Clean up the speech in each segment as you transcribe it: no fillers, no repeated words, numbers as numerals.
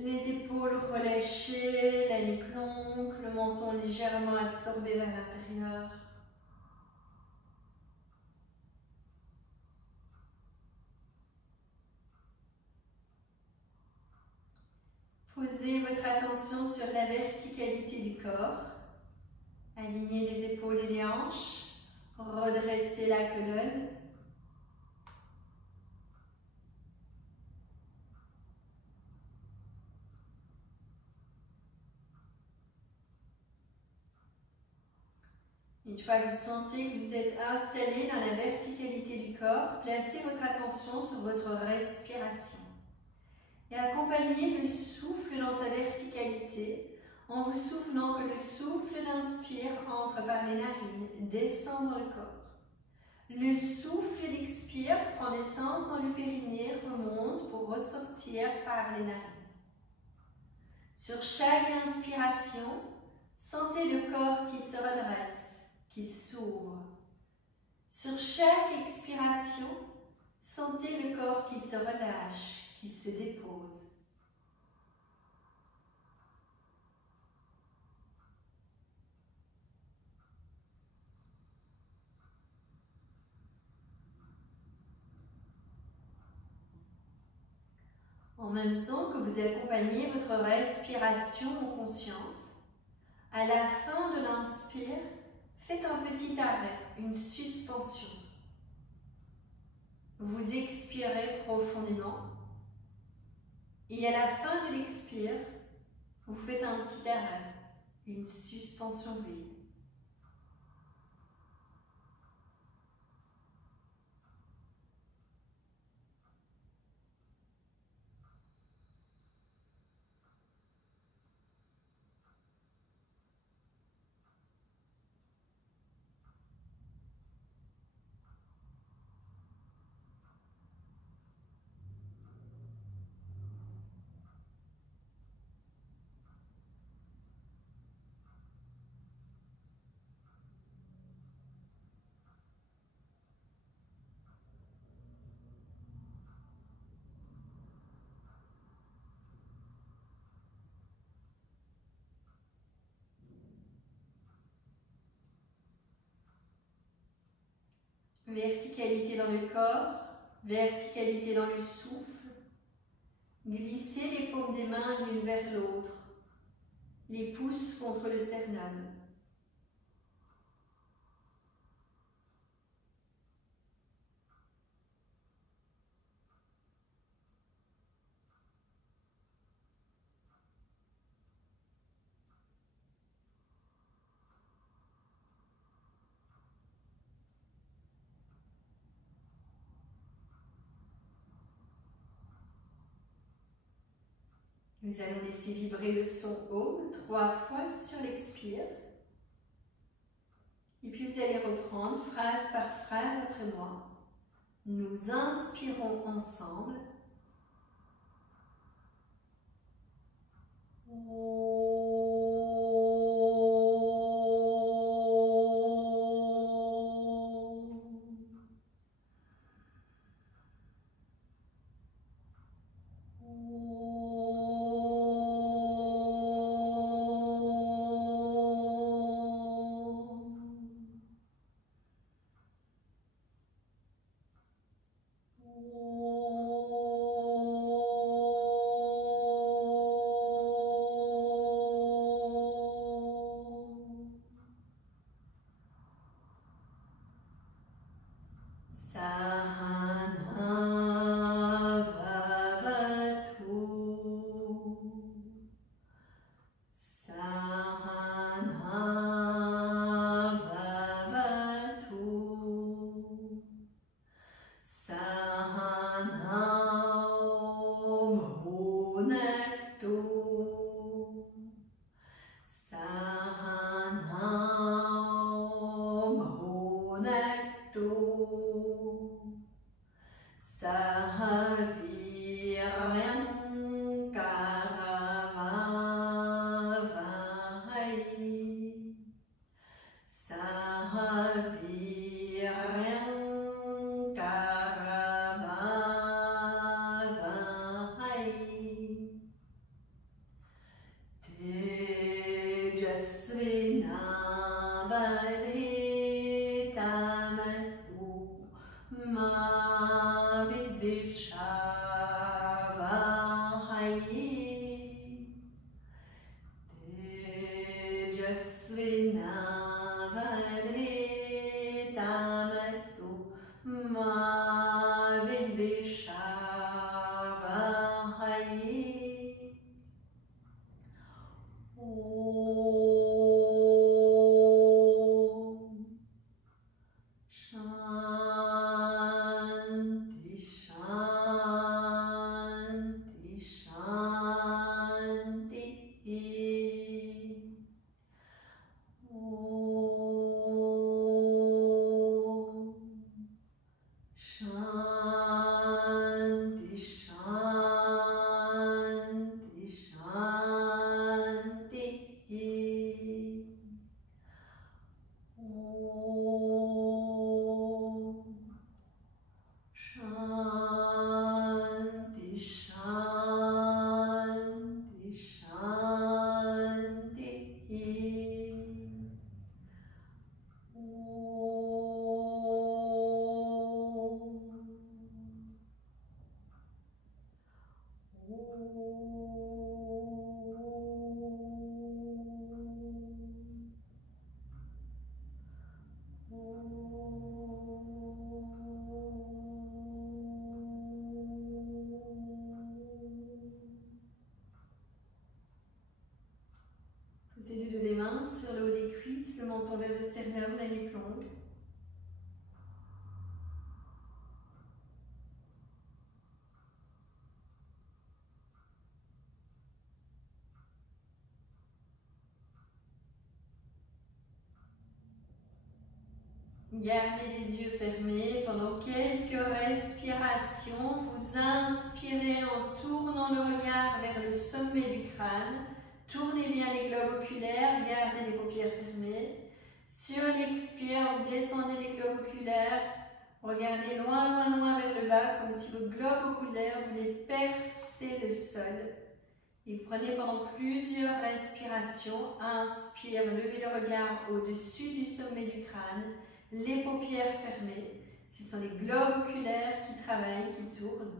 Les épaules relâchées, la nuque longue, le menton légèrement absorbé vers l'intérieur. Posez votre attention sur la verticalité du corps. Alignez les épaules et les hanches. Redressez la colonne. Une fois que vous sentez que vous êtes installé dans la verticalité du corps, placez votre attention sur votre respiration. Et accompagnez le souffle dans sa verticalité en vous souvenant que le souffle d'inspire entre par les narines, descend dans le corps. Le souffle d'expire prend naissance dans le périnée, remonte pour ressortir par les narines. Sur chaque inspiration, sentez le corps qui se redresse, qui s'ouvre. Sur chaque expiration, sentez le corps qui se relâche, qui se dépose. En même temps que vous accompagnez votre respiration en conscience, à la fin de l'inspire, faites un petit arrêt, une suspension. Vous expirez profondément et à la fin de l'expire, vous faites un petit arrêt, une suspension vide. Verticalité dans le corps, verticalité dans le souffle. Glissez les paumes des mains l'une vers l'autre, les pouces contre le sternum. Nous allons laisser vibrer le son Om 3 fois sur l'expire. Et puis vous allez reprendre phrase par phrase après moi. Nous inspirons ensemble. vidvishavahaye tejasvinavadritamastu ma vidvishavahaye. Shanti, Shanti, Shanti. Om. Shanti, Shanti, Shanti. Om. Shanti, Shanti, Shanti. Posez les deux des mains sur le haut des cuisses, le menton vers le sternum, la nuque longue. Gardez les yeux fermés pendant quelques respirations. Vous inspirez en tournant le regard vers le sommet du crâne. Tournez bien les globes oculaires, gardez les paupières fermées. Sur l'expire, vous descendez les globes oculaires. Regardez loin, loin, loin vers le bas, comme si vos globes oculaires voulaient percer le sol. Et vous prenez pendant plusieurs respirations. Inspire, levez le regard au-dessus du sommet du crâne. Les paupières fermées, ce sont les globes oculaires qui travaillent, qui tournent.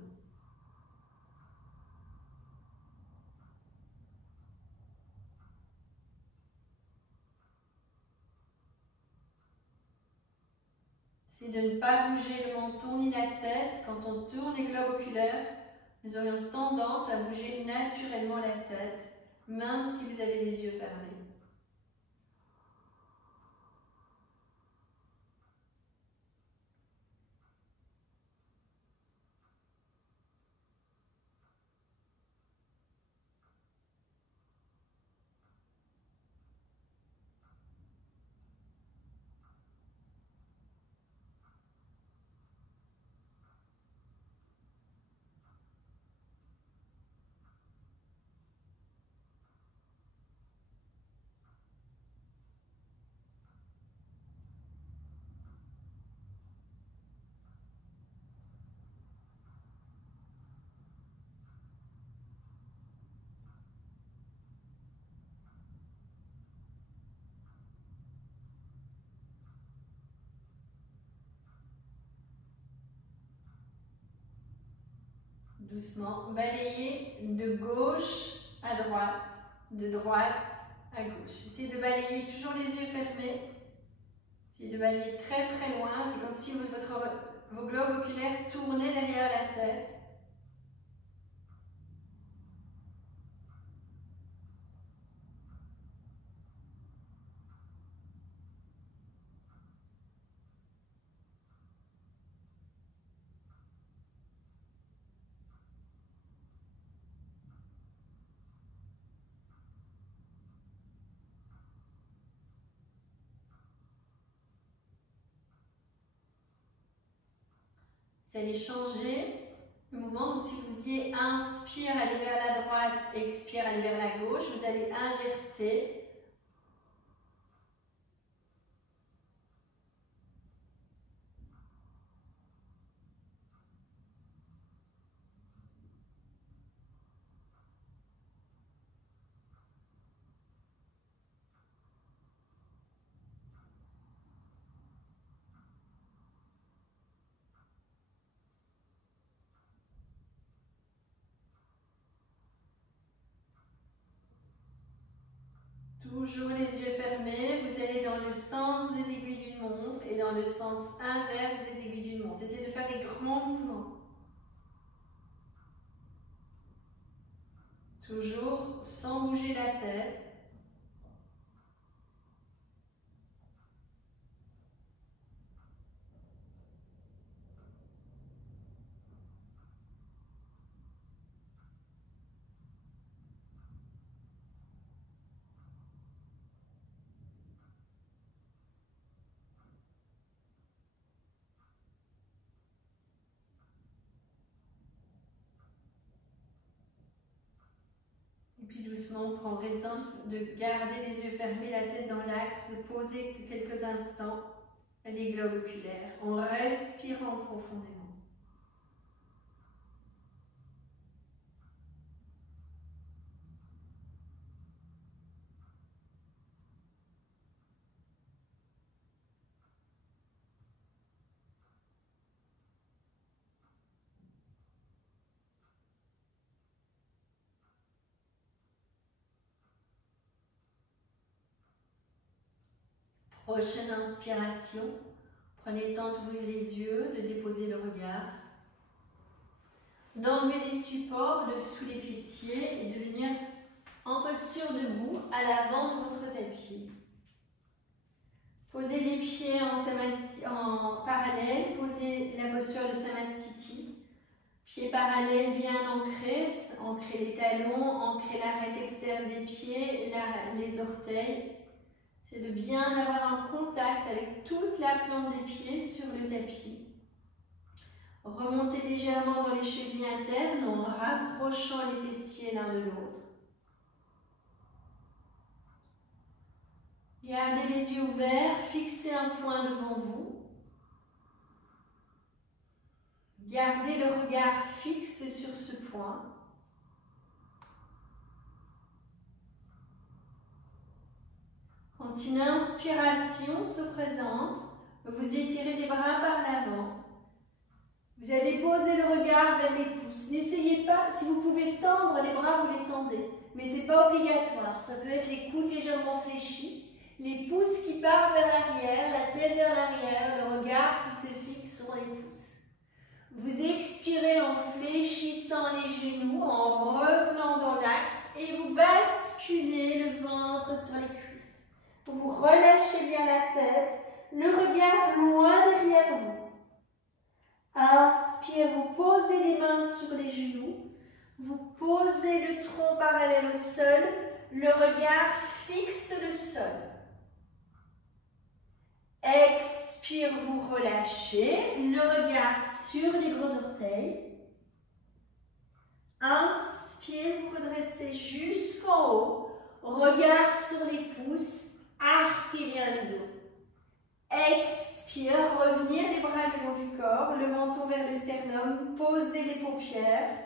C'est de ne pas bouger le menton ni la tête. Quand on tourne les globes oculaires, nous aurions tendance à bouger naturellement la tête, même si vous avez les yeux fermés. Doucement, balayez de gauche à droite, de droite à gauche. Essayez de balayer toujours les yeux fermés. Essayez de balayer très très loin. C'est comme si vos globes oculaires tournaient derrière la tête. Vous allez changer le mouvement. Donc si vous faisiez inspire, aller vers la droite, expire, aller vers la gauche, vous allez inverser. Toujours les yeux fermés, vous allez dans le sens des aiguilles d'une montre et dans le sens inverse des aiguilles d'une montre. Essayez de faire des grands mouvements. Toujours sans bouger la tête. Et puis doucement, vous prendrez le temps de garder les yeux fermés, la tête dans l'axe, de poser quelques instants les globes oculaires en respirant profondément. Prochaine inspiration, prenez le temps d'ouvrir les yeux, de déposer le regard, d'enlever les supports de sous les fessiers et de venir en posture debout à l'avant de votre tapis. Posez les pieds en parallèle, posez la posture de Samastiti. Pieds parallèles bien ancrés, ancrez les talons, ancrez l'arête externe des pieds, les orteils. C'est de bien avoir un contact avec toute la plante des pieds sur le tapis. Remontez légèrement dans les chevilles internes en rapprochant les fessiers l'un de l'autre. Gardez les yeux ouverts, fixez un point devant vous. Gardez le regard fixe sur ce point. Quand une inspiration se présente, vous étirez les bras par l'avant. Vous allez poser le regard vers les pouces. N'essayez pas, si vous pouvez tendre les bras, vous les tendez. Mais ce n'est pas obligatoire. Ça peut être les coudes légèrement fléchis, les pouces qui partent vers l'arrière, la tête vers l'arrière, le regard qui se fixe sur les pouces. Vous expirez en fléchissant les genoux, en revenant dans l'axe et vous basculez le ventre sur les cuisses. Vous relâchez bien la tête, le regard loin derrière vous. Inspire, vous posez les mains sur les genoux, vous posez le tronc parallèle au sol, le regard fixe le sol. Expire, vous relâchez, le regard sur les gros orteils. Inspire, vous redressez jusqu'en haut, regard sur les pouces, arquez bien le dos. Expire, revenir les bras le long du corps, le menton vers le sternum, posez les paupières,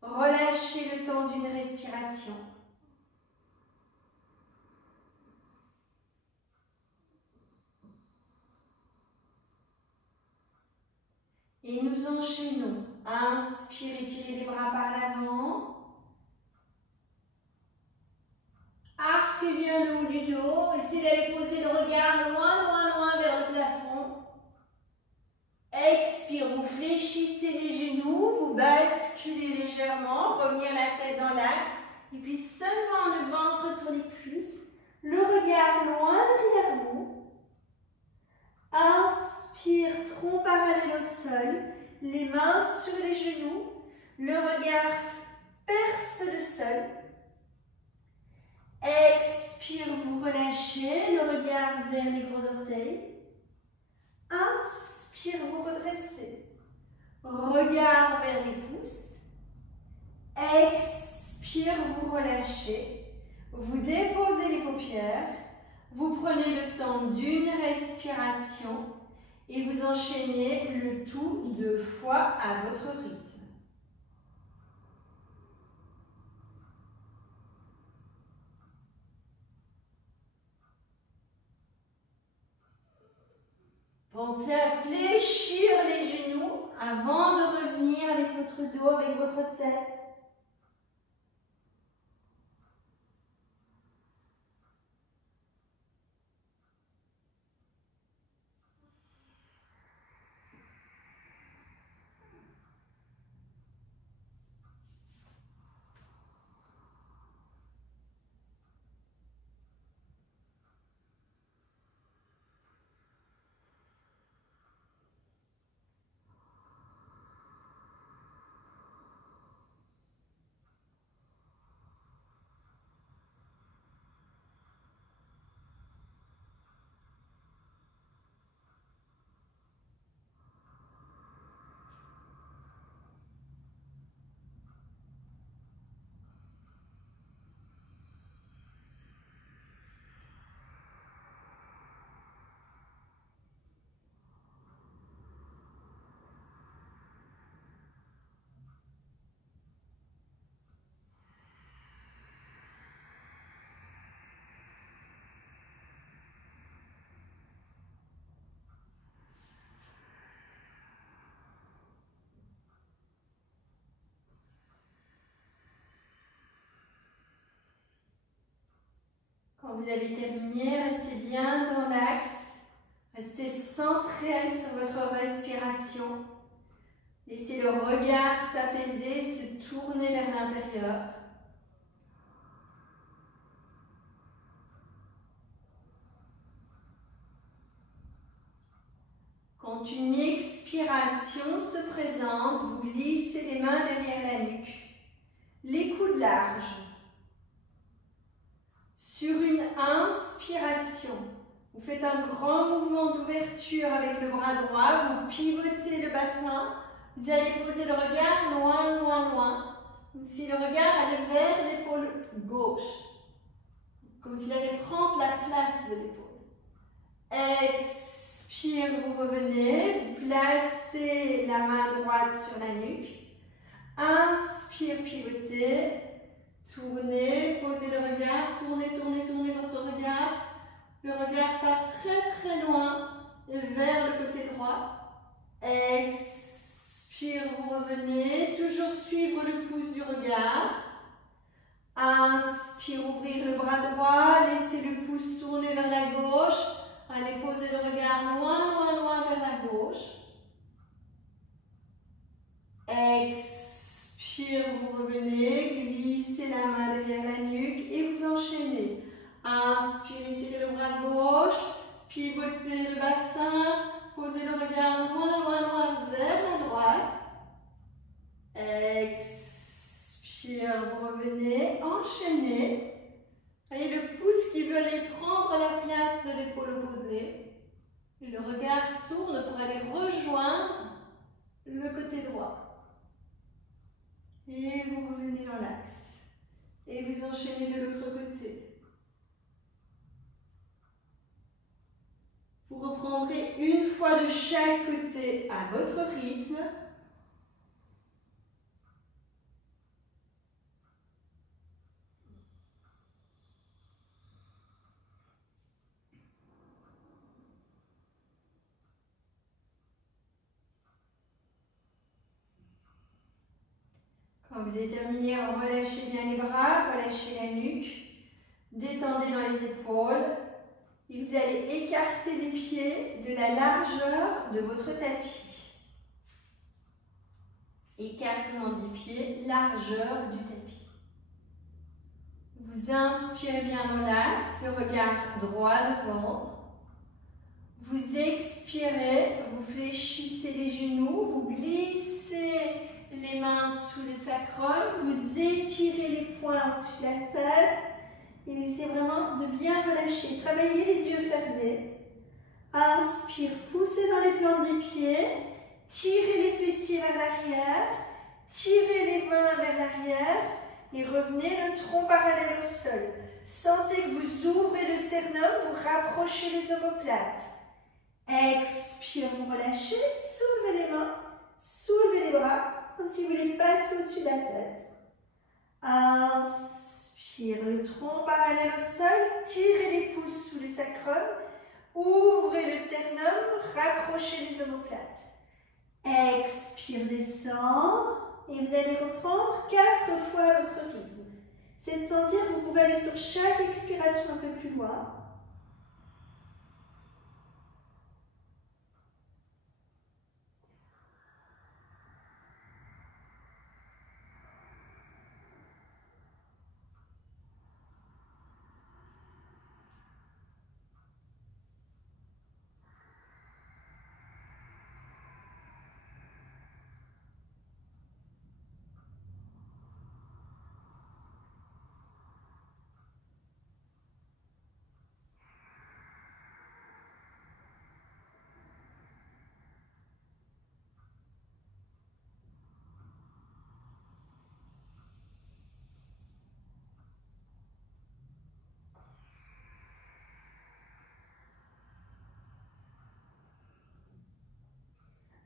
relâchez le temps d'une respiration. Et nous enchaînons. Inspire, étirez les bras par l'avant. Arquez bien le haut du dos. Essayez d'aller poser le regard loin, loin, loin vers le plafond. Expire, vous fléchissez les genoux, vous basculez légèrement, revenir la tête dans l'axe. Et puis seulement le ventre sur les cuisses, le regard loin derrière vous. Inspire, tronc parallèle au sol, les mains sur les genoux, le regard perce le sol. Expire, vous relâchez, le regard vers les gros orteils. Inspire, vous redressez, regard vers les pouces. Expire, vous relâchez, vous déposez les paupières. Vous prenez le temps d'une respiration et vous enchaînez le tout 2 fois à votre rythme. Pensez à fléchir les genoux avant de revenir avec votre dos, avec votre tête. Quand vous avez terminé, restez bien dans l'axe. Restez centré sur votre respiration. Laissez le regard s'apaiser, se tourner vers l'intérieur. Quand une expiration se présente, vous glissez les mains derrière la nuque, les coudes larges. Sur une inspiration, vous faites un grand mouvement d'ouverture avec le bras droit, vous pivotez le bassin, vous allez poser le regard loin, loin, loin, comme si le regard allait vers l'épaule gauche, comme s'il allait prendre la place de l'épaule. Expire, vous revenez, vous placez la main droite sur la nuque. Inspire, pivotez, tournez, posez le regard, tournez, tournez, tournez votre regard. Le regard part très très loin et vers le côté droit. Expire, vous revenez, toujours suivre le pouce du regard. Inspire, ouvrir le bras droit, laissez le pouce tourner vers la gauche. Allez poser le regard loin, loin, loin vers la gauche. Expire, vous revenez, glissez la main derrière la nuque et vous enchaînez. Inspirez, tirez le bras gauche, pivotez le bassin, posez le regard loin, loin, loin vers la droite. Expire, vous revenez, enchaînez. Voyez le pouce qui veut aller prendre la place de l'épaule opposée. Et le regard tourne pour aller rejoindre le côté droit. Et vous revenez dans l'axe. Et vous enchaînez de l'autre côté. Vous reprendrez une fois de chaque côté à votre rythme. Quand vous avez terminé, relâchez bien les bras, relâchez la nuque, détendez dans les épaules et vous allez écarter les pieds de la largeur de votre tapis. Écartement des pieds, largeur du tapis. Vous inspirez bien dans l'axe, le regard droit devant. Vous expirez, vous fléchissez les genoux, vous glissez les mains sous le sacrum, vous étirez les poings au-dessus de la tête et essayez vraiment de bien relâcher. Travaillez les yeux fermés. Inspire, poussez dans les plantes des pieds, tirez les fessiers vers l'arrière, tirez les mains vers l'arrière et revenez le tronc parallèle au sol. Sentez que vous ouvrez le sternum, vous rapprochez les omoplates. Expire, vous relâchez, soulevez les mains, soulevez les bras, comme si vous les passez au-dessus de la tête. Inspire, le tronc parallèle au sol, tirez les pouces sous le sacrum, ouvrez le sternum, rapprochez les omoplates. Expire, descendre, et vous allez reprendre 4 fois à votre rythme. C'est de sentir que vous pouvez aller sur chaque expiration un peu plus loin.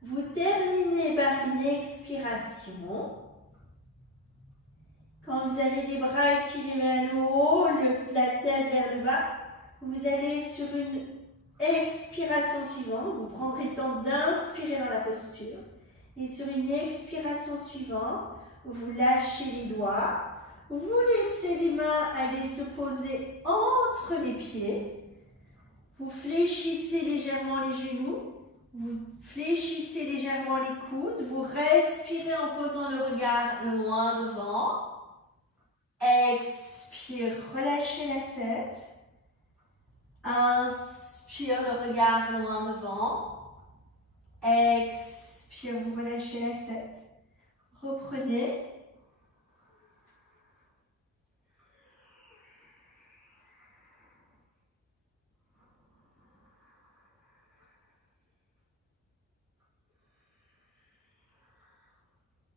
Vous terminez par une expiration. Quand vous avez les bras étirés vers le haut, la tête vers le bas, vous allez sur une expiration suivante. Vous prendrez le temps d'inspirer dans la posture. Et sur une expiration suivante, vous lâchez les doigts, Vous laissez les mains aller se poser entre les pieds. Vous fléchissez légèrement les genoux. Vous fléchissez légèrement les coudes. Vous respirez en posant le regard loin devant. Expire, relâchez la tête. Inspire, le regard loin devant. Expire, vous relâchez la tête. Reprenez.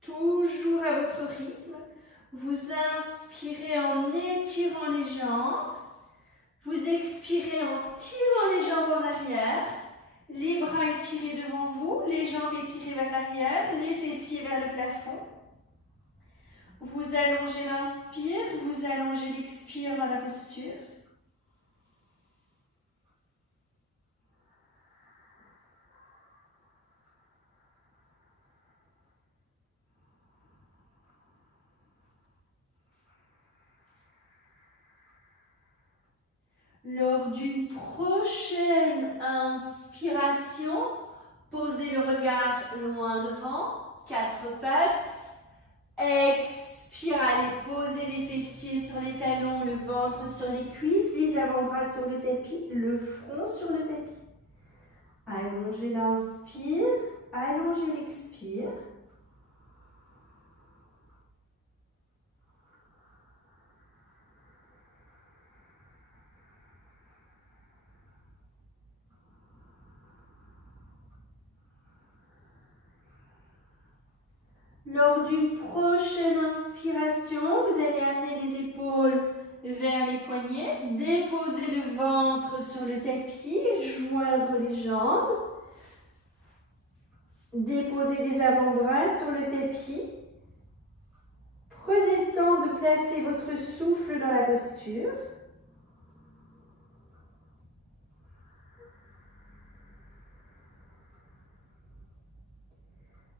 Toujours à votre rythme, vous inspirez en étirant les jambes, vous expirez en tirant les jambes en arrière, les bras étirés devant vous, les jambes étirées vers l'arrière, les fessiers vers le plafond. Vous allongez l'inspire, vous allongez l'expire dans la posture. Lors d'une prochaine inspiration, posez le regard loin devant, quatre pattes. Expire, allez poser les fessiers sur les talons, le ventre sur les cuisses, les avant-bras sur le tapis, le front sur le tapis. Allongez l'inspire, allongez l'expire. Lors d'une prochaine inspiration, vous allez amener les épaules vers les poignets, déposer le ventre sur le tapis, joindre les jambes, déposer les avant-bras sur le tapis. Prenez le temps de placer votre souffle dans la posture.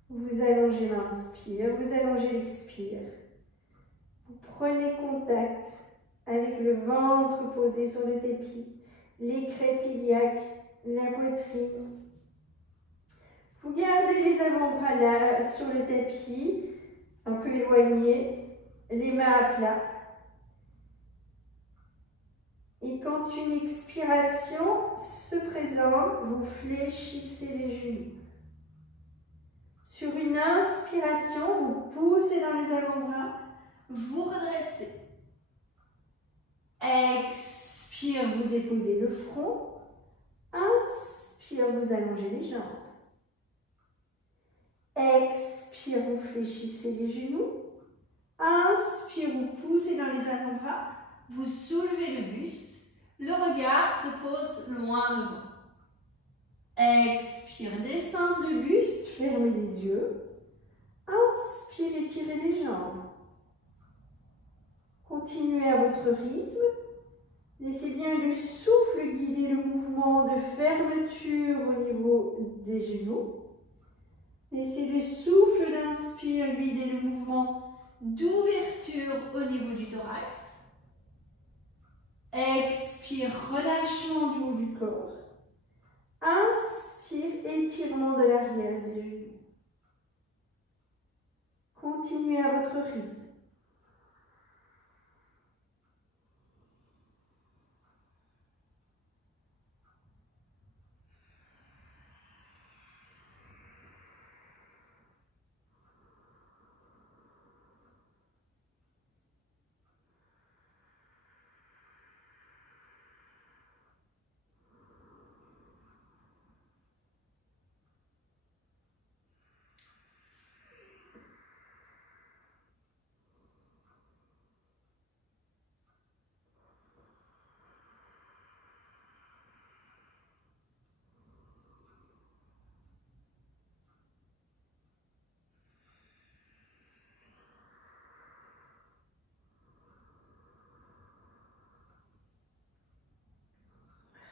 Vous allongez l'inspire, vous allongez l'expire. Vous prenez contact avec le ventre posé sur le tapis, les crêtes iliaques, la poitrine. Vous gardez les avant-bras là sur le tapis, un peu éloignés, les mains à plat. Et quand une expiration se présente, vous fléchissez les genoux. Sur une inspiration, vous poussez dans les avant-bras, vous redressez. Expire, vous déposez le front. Inspire, vous allongez les jambes. Expire, vous fléchissez les genoux. Inspire, vous poussez dans les avant-bras, vous soulevez le buste. Le regard se pose loin devant. Expire, descendre le buste, fermez les yeux. Inspire, étirez les jambes. Continuez à votre rythme. Laissez bien le souffle guider le mouvement de fermeture au niveau des genoux. Laissez le souffle d'inspire guider le mouvement d'ouverture au niveau du thorax. Expire, relâchement du haut du corps. Inspire, étirement de l'arrière des genoux. Continuez à votre rythme.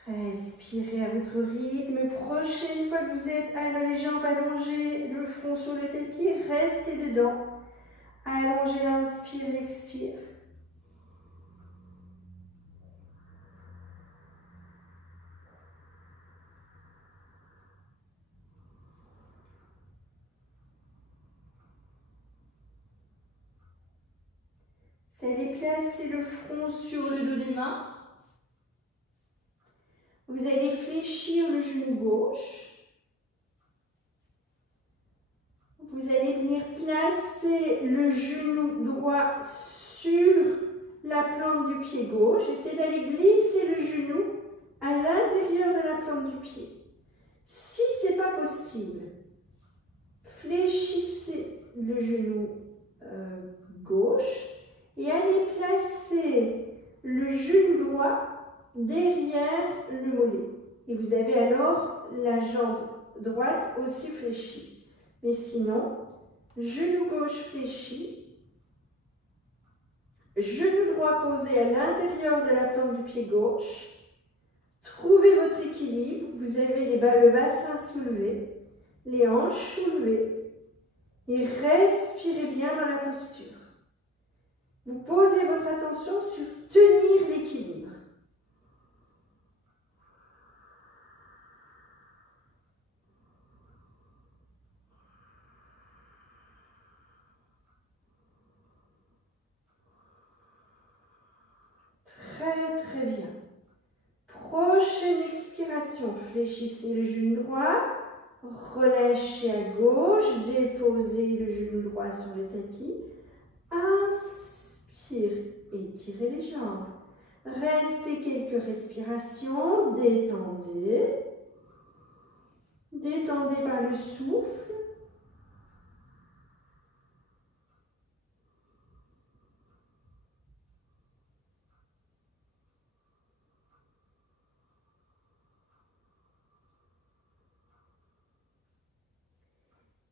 Respirez à votre rythme. Prochaine fois que vous êtes les jambes allongées, le front sur le tapis, restez dedans. Allongez l'inspire, l'expire. placer le front sur le dos des mains. Vous allez fléchir le genou gauche. Vous allez venir placer le genou droit sur la plante du pied gauche. Essayez d'aller glisser le genou à l'intérieur de la plante du pied. Si ce n'est pas possible, fléchissez le genou gauche et allez placer le genou droit derrière le mollet. Et vous avez alors la jambe droite aussi fléchie. Mais sinon, genou gauche fléchi, genou droit posé à l'intérieur de la plante du pied gauche. Trouvez votre équilibre. Vous avez le bassin soulevé, les hanches soulevées et respirez bien dans la posture. Vous posez votre attention sur tenir l'équilibre. Très bien. Prochaine expiration, fléchissez le genou droit, relâchez à gauche, déposez le genou droit sur le tapis. Inspire, étirez les jambes. Restez quelques respirations, détendez. Détendez par le souffle.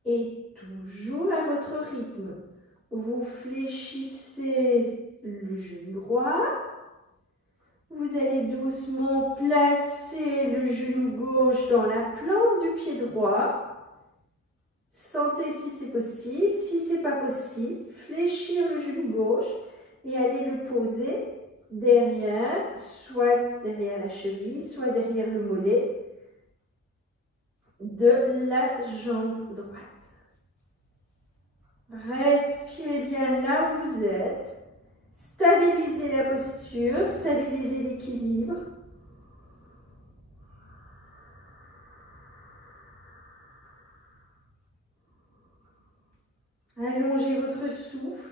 Et toujours à votre rythme, vous fléchissez le genou droit. Vous allez doucement placer le genou gauche dans la plante du pied droit. Sentez si c'est possible. Si ce n'est pas possible, fléchir le genou gauche et allez le poser derrière, soit derrière la cheville, soit derrière le mollet de la jambe droite. Respirez bien là où vous êtes. Stabilisez la posture, stabilisez l'équilibre. Allongez votre souffle.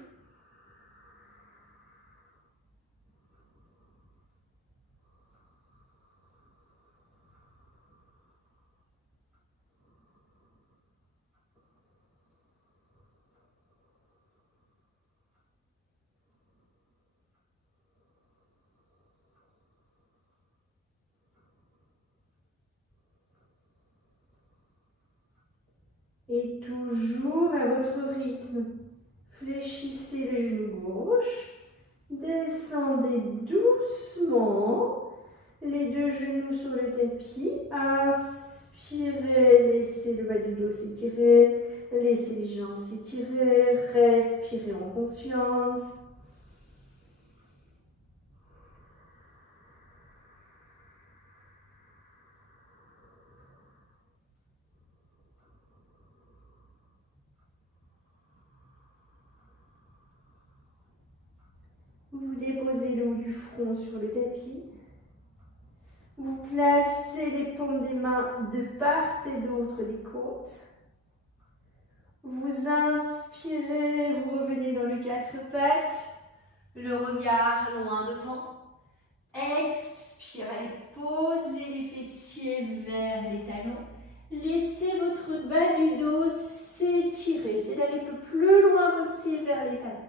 Et toujours à votre rythme, fléchissez le genou gauche, descendez doucement les deux genoux sur le tapis, inspirez, laissez le bas du dos s'étirer, laissez les jambes s'étirer, respirez en conscience. Vous déposez le haut du front sur le tapis. Vous placez les paumes des mains de part et d'autre des côtes. Vous inspirez, vous revenez dans le quatre pattes, le regard loin devant. Expirez, posez les fessiers vers les talons. Laissez votre bas du dos s'étirer. C'est d'aller le plus loin possible vers les talons.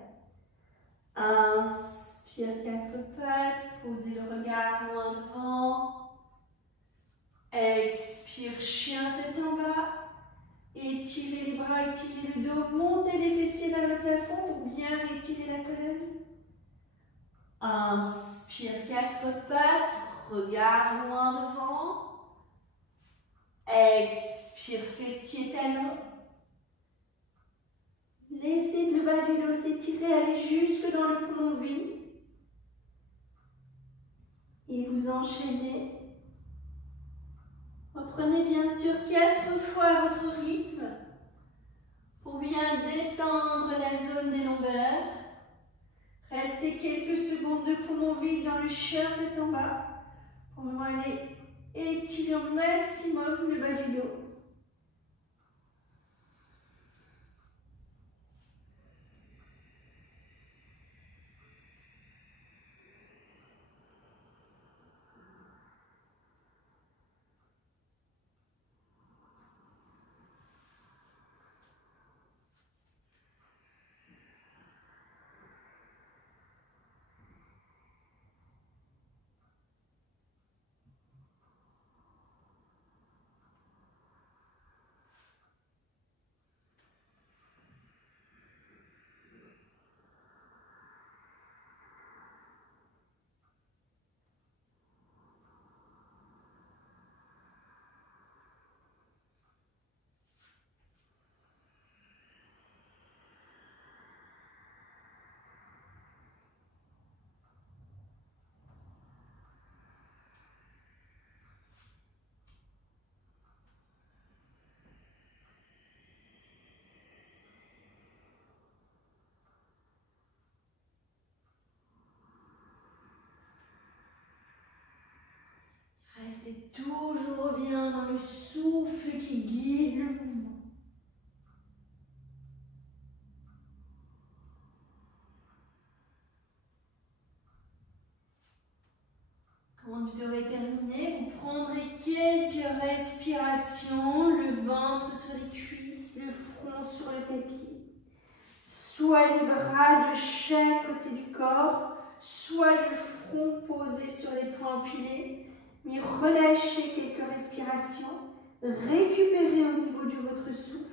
Inspire, quatre pattes, posez le regard loin devant. Expire, chien tête en bas. Étirez les bras, étirez le dos, montez les fessiers vers le plafond pour bien étirer la colonne. Inspire, quatre pattes, regard loin devant. Expire, fessiers, talons. Laissez le bas du dos s'étirer, allez jusque dans le poumon vide. Et vous enchaînez. Reprenez bien sûr 4 fois votre rythme pour bien détendre la zone des lombaires. Restez quelques secondes de poumon vide dans le chien tête en bas. Pour vraiment aller étirer au maximum le bas du dos. Restez toujours bien dans le souffle qui guide le mouvement. Quand vous aurez terminé, vous prendrez quelques respirations, le ventre sur les cuisses, le front sur le tapis. Soit les bras de chaque côté du corps, soit le front posé sur les poings empilés. Mais relâchez quelques respirations, récupérez au niveau de votre souffle.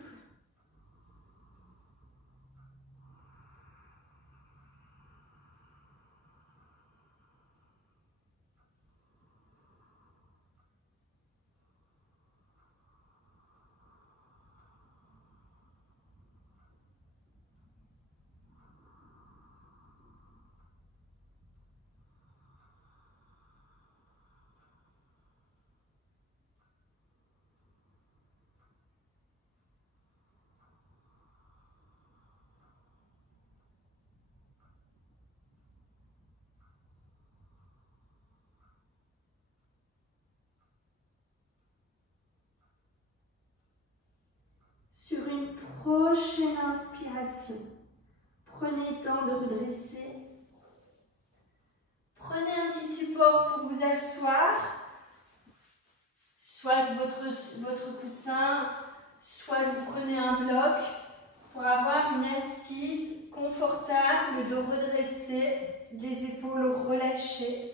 Sur une prochaine inspiration, prenez le temps de redresser. Prenez un petit support pour vous asseoir, soit votre coussin, soit vous prenez un bloc pour avoir une assise confortable, le dos redressé, les épaules relâchées.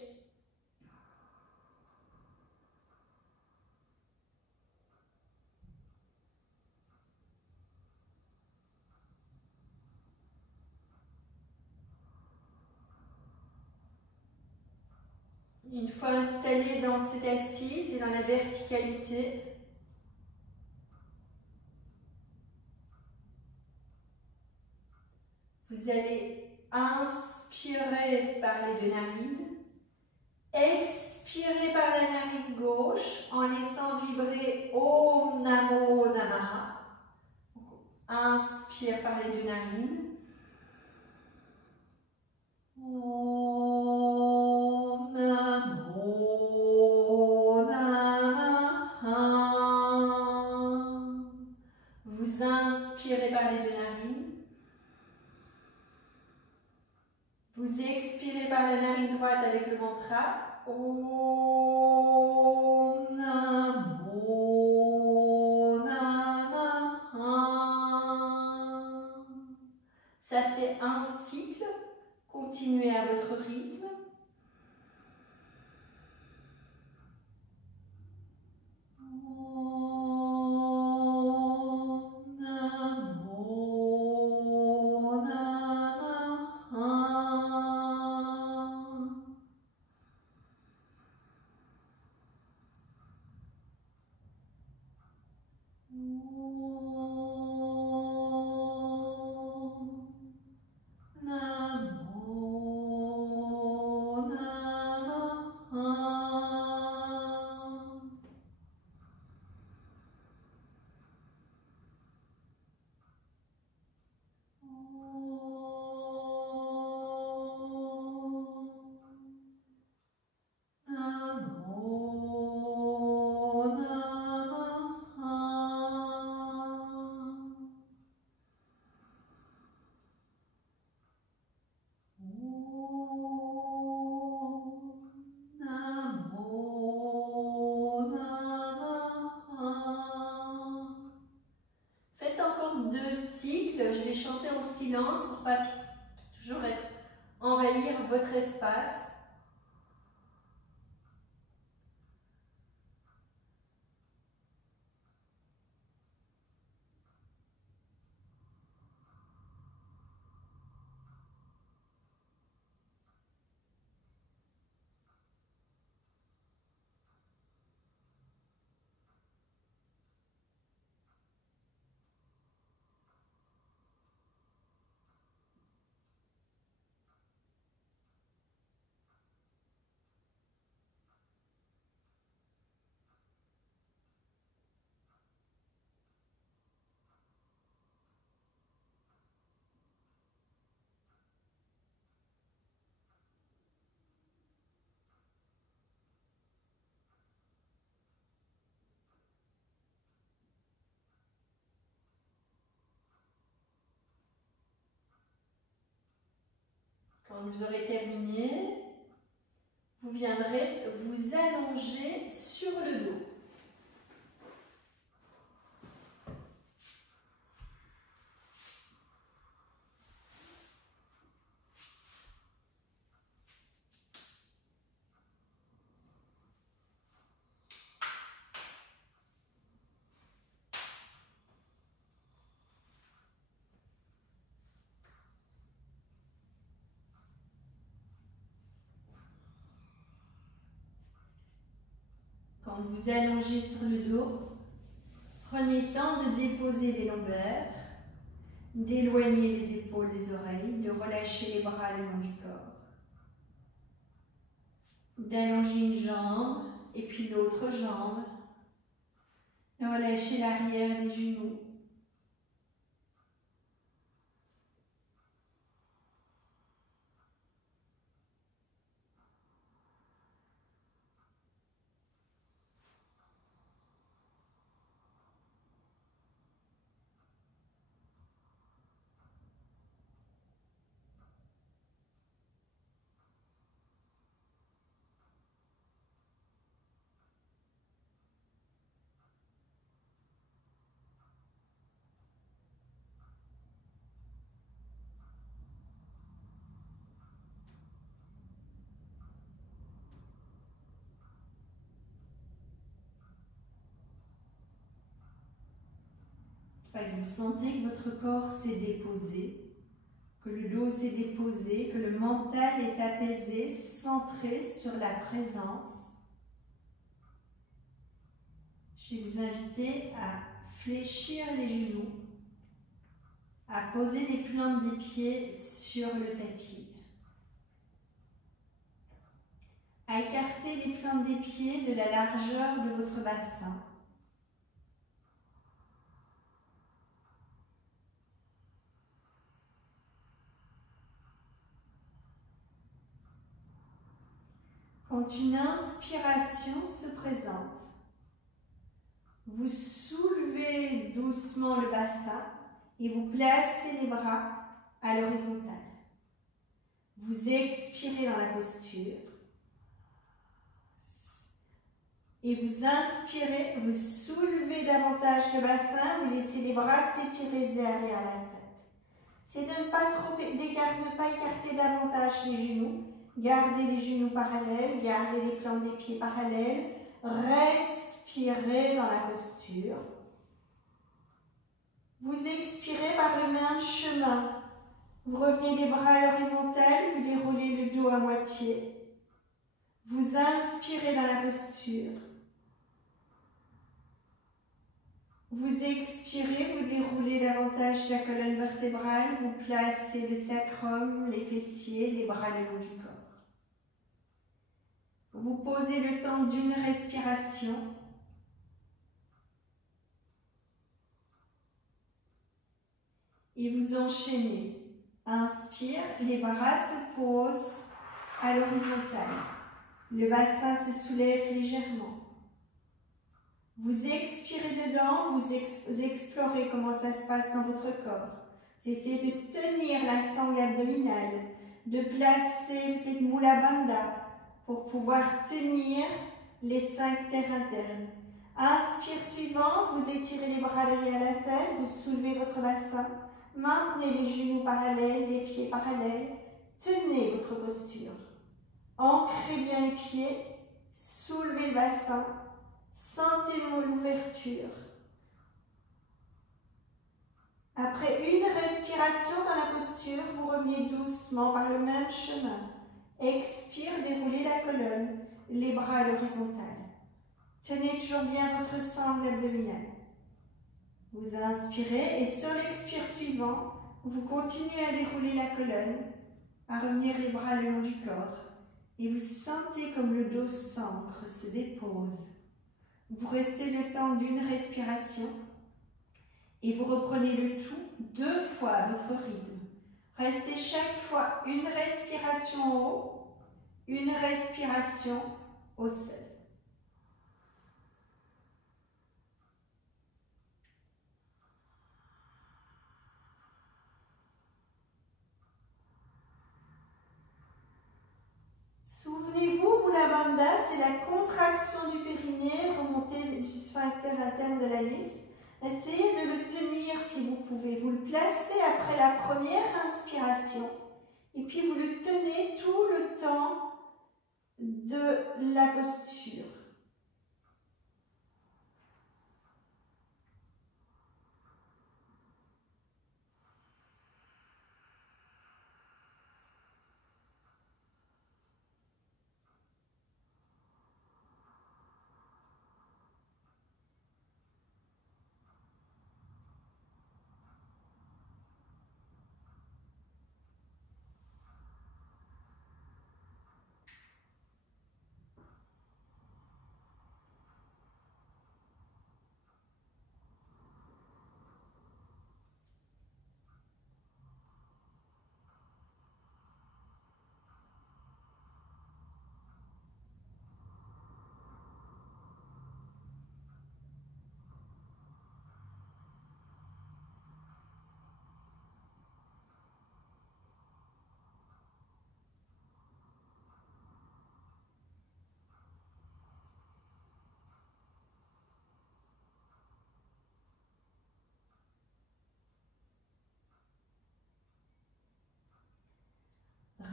Une fois installé dans cette assise et dans la verticalité, vous allez inspirer par les deux narines, expirer par la narine gauche en laissant vibrer Om Namo Namaha. Inspire par les deux narines. Om Namo Namaha. Vous inspirez par les deux narines. Vous expirez par la narine droite avec le mantra Om Namo Namaha. Ça fait un cycle. Continuez à votre rythme. chanter en silence pour ne pas toujours envahir votre espace. Quand vous aurez terminé, vous viendrez vous allonger sur le dos. Quand vous allongez sur le dos, prenez le temps de déposer les lombaires, d'éloigner les épaules des oreilles, de relâcher les bras le long du corps, d'allonger une jambe et puis l'autre jambe, de relâcher l'arrière des genoux. Vous sentez que votre corps s'est déposé, que le dos s'est déposé, que le mental est apaisé, centré sur la présence. Je vais vous inviter à fléchir les genoux, à poser les plantes des pieds sur le tapis, à écarter les plantes des pieds de la largeur de votre bassin. Quand une inspiration se présente, vous soulevez doucement le bassin et vous placez les bras à l'horizontale. Vous expirez dans la posture et vous inspirez, vous soulevez davantage le bassin, vous laissez les bras s'étirer derrière la tête. C'est de ne pas écarter davantage les genoux. Gardez les genoux parallèles, gardez les plantes des pieds parallèles, respirez dans la posture. Vous expirez par le même chemin. Vous revenez les bras à l'horizontale, vous déroulez le dos à moitié. Vous inspirez dans la posture. Vous expirez, vous déroulez davantage la colonne vertébrale, vous placez le sacrum, les fessiers, les bras le long du corps. Vous posez le temps d'une respiration. Et vous enchaînez. Inspire, les bras se posent à l'horizontale. Le bassin se soulève légèrement. Vous expirez dedans, vous explorez comment ça se passe dans votre corps. Vous essayez de tenir la sangle abdominale, de placer peut-être Mula Bandha pour pouvoir tenir les sphincters internes. Inspire suivant, vous étirez les bras derrière la tête, vous soulevez votre bassin. Maintenez les genoux parallèles, les pieds parallèles. Tenez votre posture. Ancrez bien les pieds. Soulevez le bassin. Sentez l'ouverture. Après une respiration dans la posture, vous revenez doucement par le même chemin. Expire, déroulez la colonne, les bras à l'horizontale. Tenez toujours bien votre sangle abdominale. Vous inspirez et sur l'expire suivant, vous continuez à dérouler la colonne, à revenir les bras le long du corps. Et vous sentez comme le dos s'ancre, se dépose. Vous restez le temps d'une respiration. Et vous reprenez le tout 2 fois à votre rythme. Restez chaque fois une respiration au haut, une respiration au sol. Souvenez-vous, Mula Bandha, c'est la contraction du périnée, remontée du sphincter interne de l'anus. Essayez de le tenir si vous pouvez. Vous le placez après la première inspiration et puis vous le tenez tout le temps de la posture.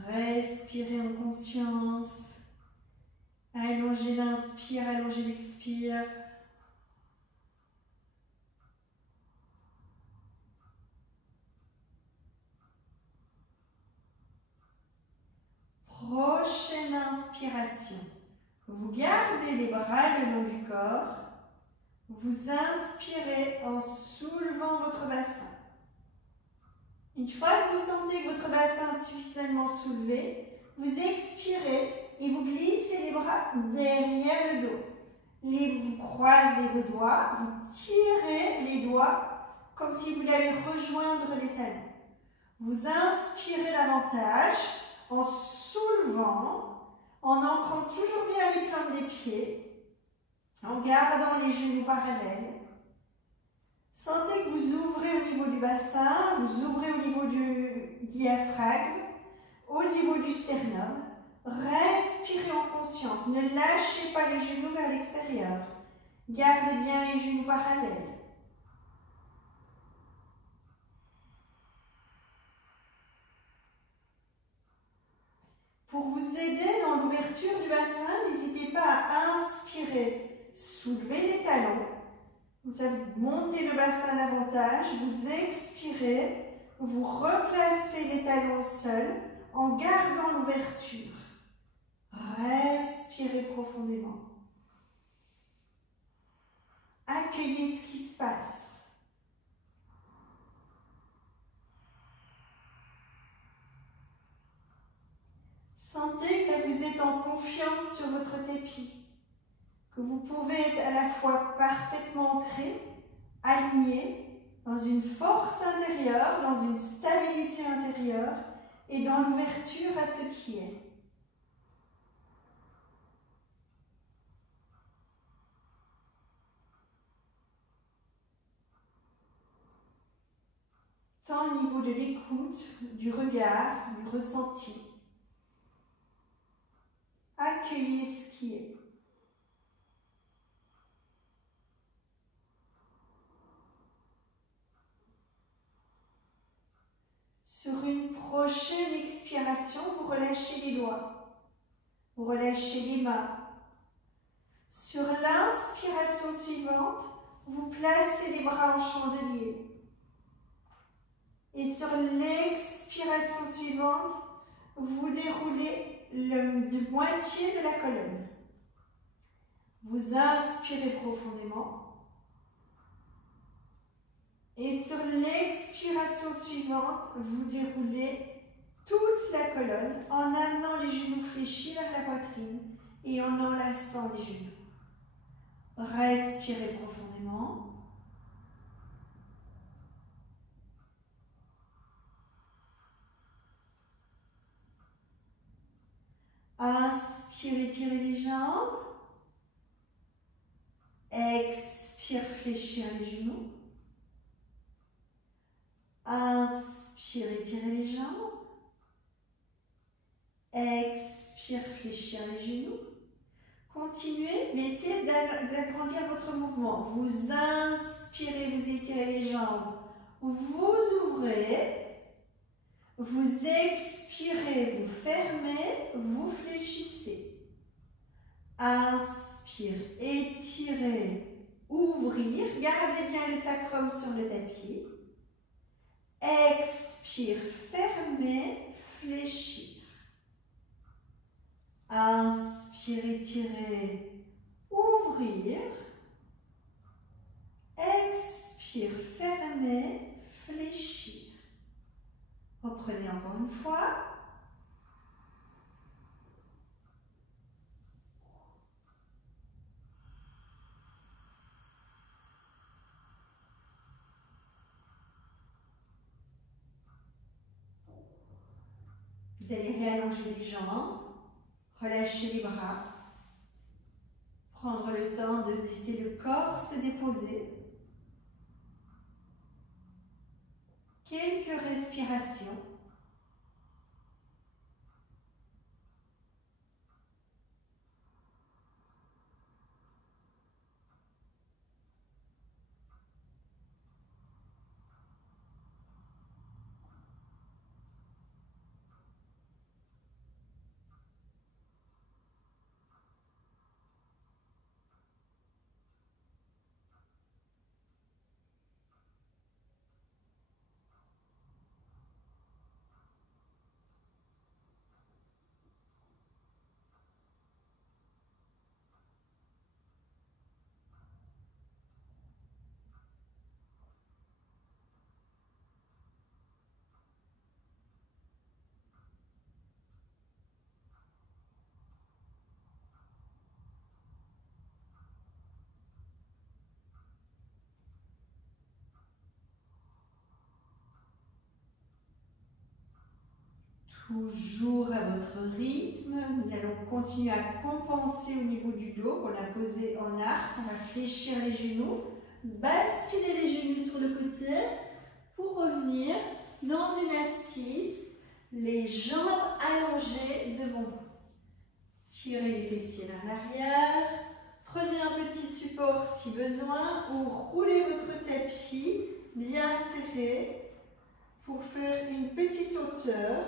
Respirez en conscience. Allongez l'inspire, allongez l'expire. Prochaine inspiration. Vous gardez les bras le long du corps. Vous inspirez en soulevant votre bassin. Une fois que vous sentez que votre bassin est suffisamment soulevé, vous expirez et vous glissez les bras derrière le dos. Vous croisez vos doigts, vous tirez les doigts comme si vous alliez rejoindre les talons. Vous inspirez davantage en soulevant, en ancrant toujours bien les plantes des pieds, en gardant les genoux parallèles. Sentez que vous ouvrez au niveau du bassin, vous ouvrez au niveau du diaphragme, au niveau du sternum. Respirez en conscience, ne lâchez pas les genoux vers l'extérieur. Gardez bien les genoux parallèles. Pour vous aider dans l'ouverture du bassin, n'hésitez pas à inspirer, soulever les talons. Vous montez le bassin davantage, vous expirez, vous replacez les talons au sol en gardant l'ouverture. Respirez profondément. Accueillez ce qui se passe. Sentez que vous êtes en confiance sur votre tapis. Que vous pouvez être à la fois parfaitement ancré, aligné, dans une force intérieure, dans une stabilité intérieure et dans l'ouverture à ce qui est. Tant au niveau de l'écoute, du regard, du ressenti. Accueillez ce qui est. prochaine expiration, vous relâchez les doigts, vous relâchez les mains. Sur l'inspiration suivante, vous placez les bras en chandelier. Et sur l'expiration suivante, vous déroulez de moitié de la colonne. Vous inspirez profondément. Et sur l'expiration suivante, vous déroulez toute la colonne en amenant les genoux fléchis vers la poitrine et en enlaçant les genoux. Respirez profondément. Inspire, étirez les jambes. Expire, fléchir les genoux. Inspire, étirez les jambes. Expire, fléchir les genoux. Continuez, mais essayez d'agrandir votre mouvement. Vous inspirez, vous étirez les jambes. Vous ouvrez. Vous expirez, vous fermez, vous fléchissez. Inspire, étirez, ouvrir. Gardez bien le sacrum sur le tapis. Expire, fermez, fléchir. Inspire, étirez, ouvrir. Expire, fermez, fléchir. Reprenez encore une fois. Vous allez réallonger les jambes, relâcher les bras, prendre le temps de laisser le corps se déposer. Quelques respirations. Toujours à votre rythme, nous allons continuer à compenser au niveau du dos. On l'a posé en arc, on va fléchir les genoux, basculer les genoux sur le côté pour revenir dans une assise, les jambes allongées devant vous. Tirez les fessiers vers l'arrière, prenez un petit support si besoin ou roulez votre tapis bien serré pour faire une petite hauteur.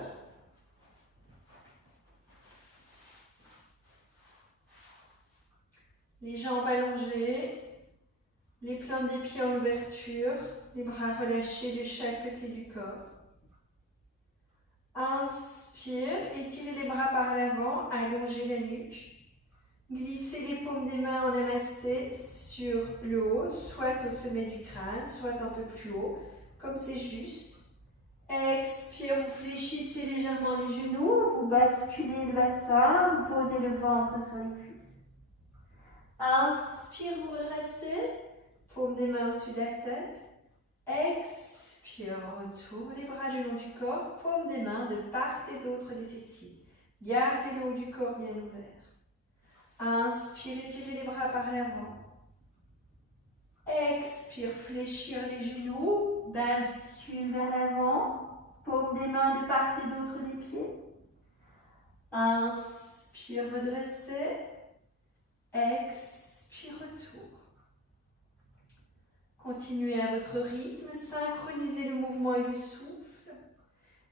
Les jambes allongées, les plantes des pieds en ouverture, les bras relâchés de chaque côté du corps. Inspire, étirez les bras par l'avant, allongez la nuque. Glissez les paumes des mains en namasté sur le haut, soit au sommet du crâne, soit un peu plus haut, comme c'est juste. Expire, vous fléchissez légèrement les genoux, vous basculez le bassin, vous posez le ventre sur les cuisses. Inspire, vous redressez, paume des mains au-dessus de la tête. Expire, retour, les bras le long du corps, paume des mains de part et d'autre des fessiers. Gardez le haut du corps bien ouvert. Inspire, étirez les bras par l'avant. Expire, fléchir les genoux, bascule vers l'avant, paume des mains de part et d'autre des pieds. Inspire, redressez. Expire, retour. Continuez à votre rythme, synchronisez le mouvement et le souffle.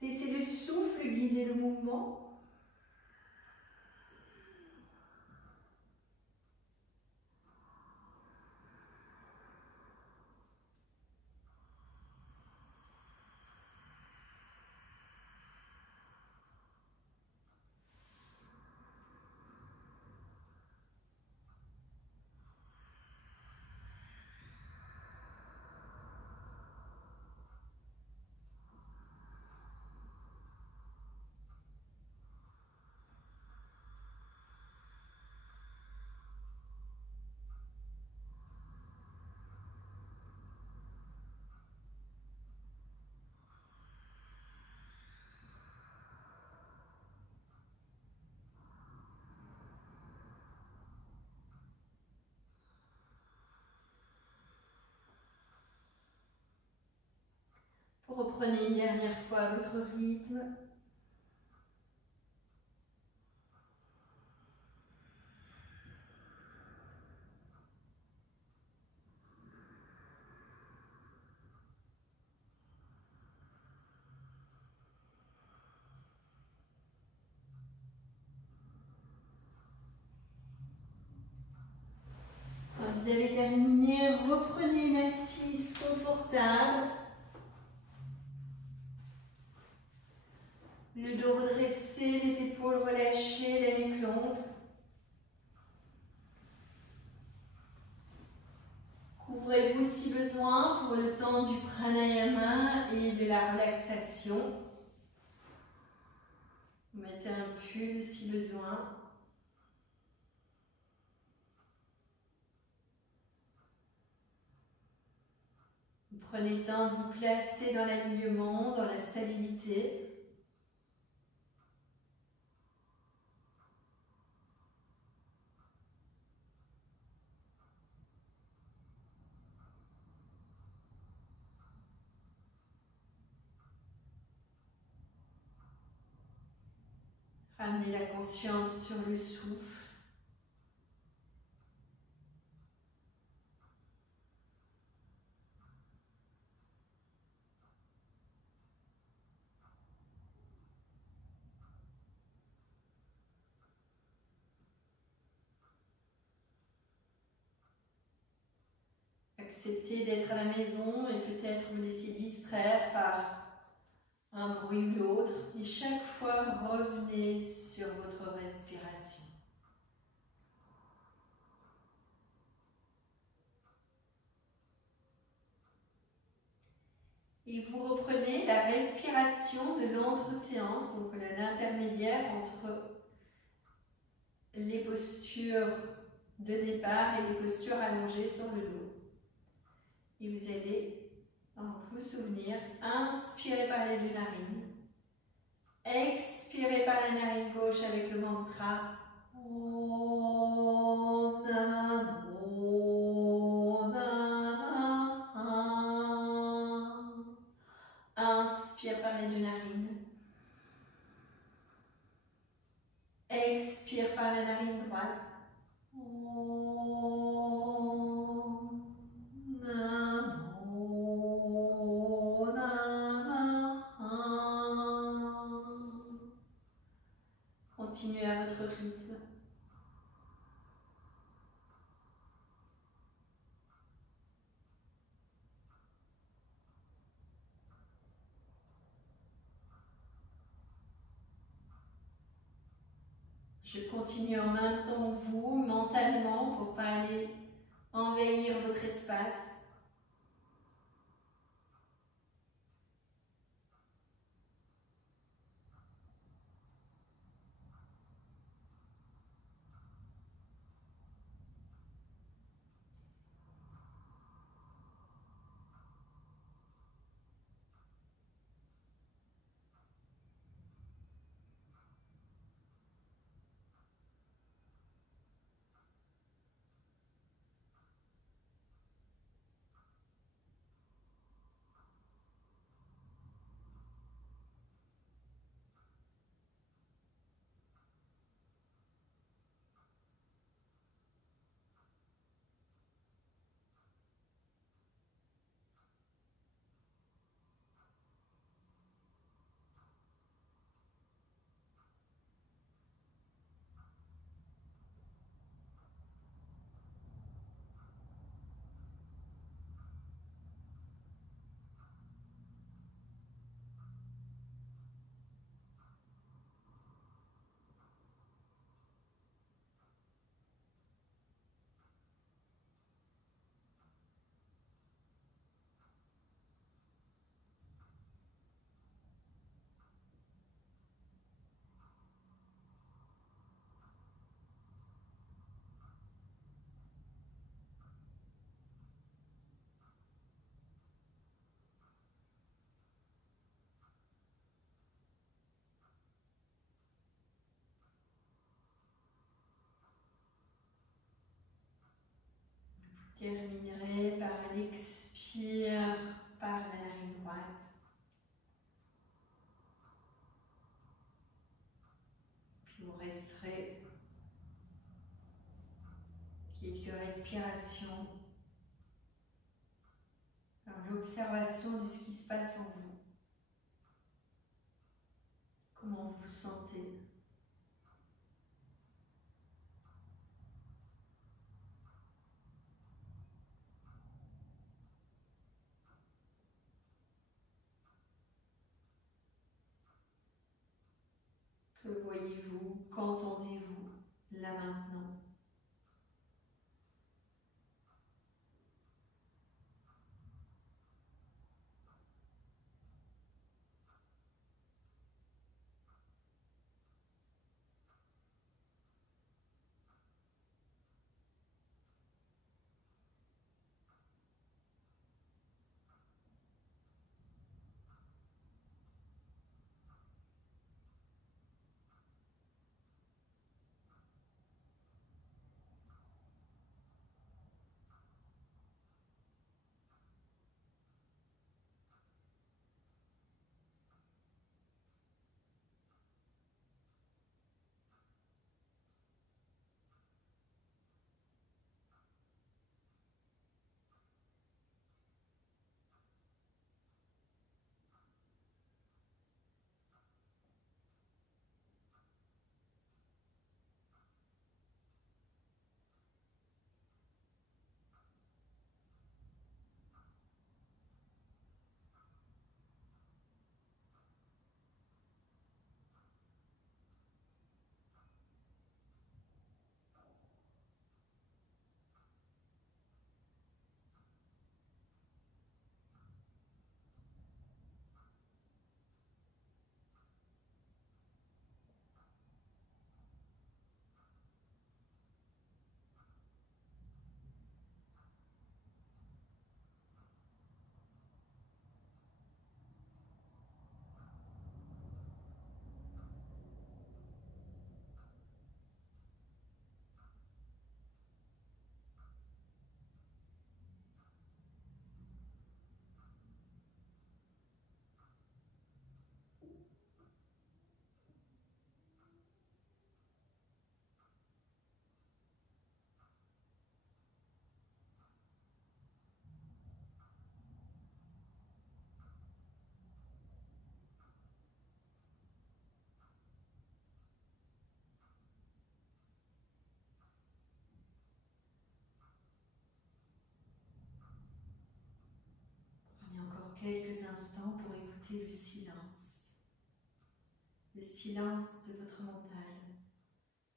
Laissez le souffle guider le mouvement. Vous reprenez une dernière fois votre rythme. Quand vous avez terminé, reprenez une assise confortable. Le dos redressé, les épaules relâchées, la nuque longue. Couvrez-vous si besoin pour le temps du pranayama et de la relaxation. Mettez un pull si besoin. Prenez le temps de vous placer dans l'alignement, dans la stabilité. Ramenez la conscience sur le souffle. Acceptez d'être à la maison et peut-être vous laisser distraire par un bruit ou l'autre. Et chaque fois, revenez sur votre respiration. Et vous reprenez la respiration de l'entre-séance, donc l'intermédiaire entre les postures de départ et les postures allongées sur le dos. Et vous allez vous souvenir, inspirez par les deux narines, expirez par la narine gauche avec le mantra Om Namo Namaha. Inspire par les deux narines, expire par la narine droite. Om Namo Namaha. Continuez à votre rythme. Je continue en même temps que vous, mentalement, pour ne pas aller envahir votre espace. terminerez par un expire par la narine droite. Puis vous resterez quelques respirations dans l'observation de ce qui se passe en vous. Comment vous vous sentez? Que voyez-vous? Qu'entendez-vous là maintenant? Prenez encore quelques instants pour écouter le silence de votre montagne,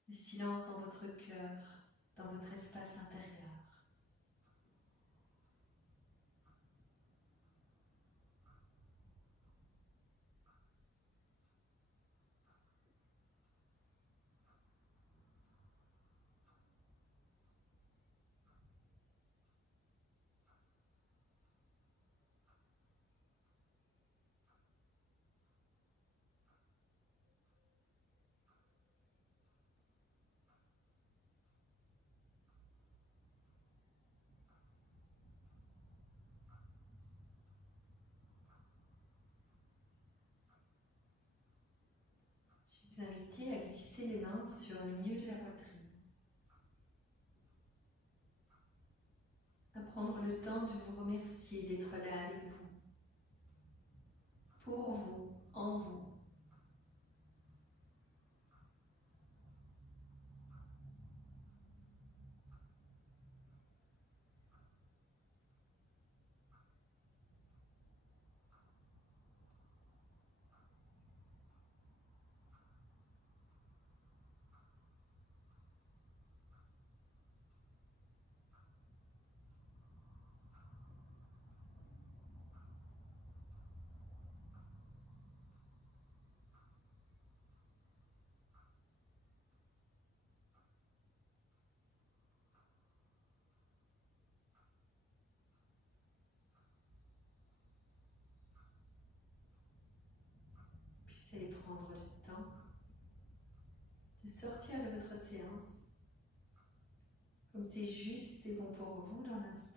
le silence dans votre cœur, dans votre espace intérieur. Je vais vous inviter à glisser les mains sur le milieu de la poitrine. À prendre le temps de vous remercier d'être là avec vous, pour vous, en vous. Vous allez prendre le temps de sortir de votre séance comme c'est juste et bon pour vous dans l'instant.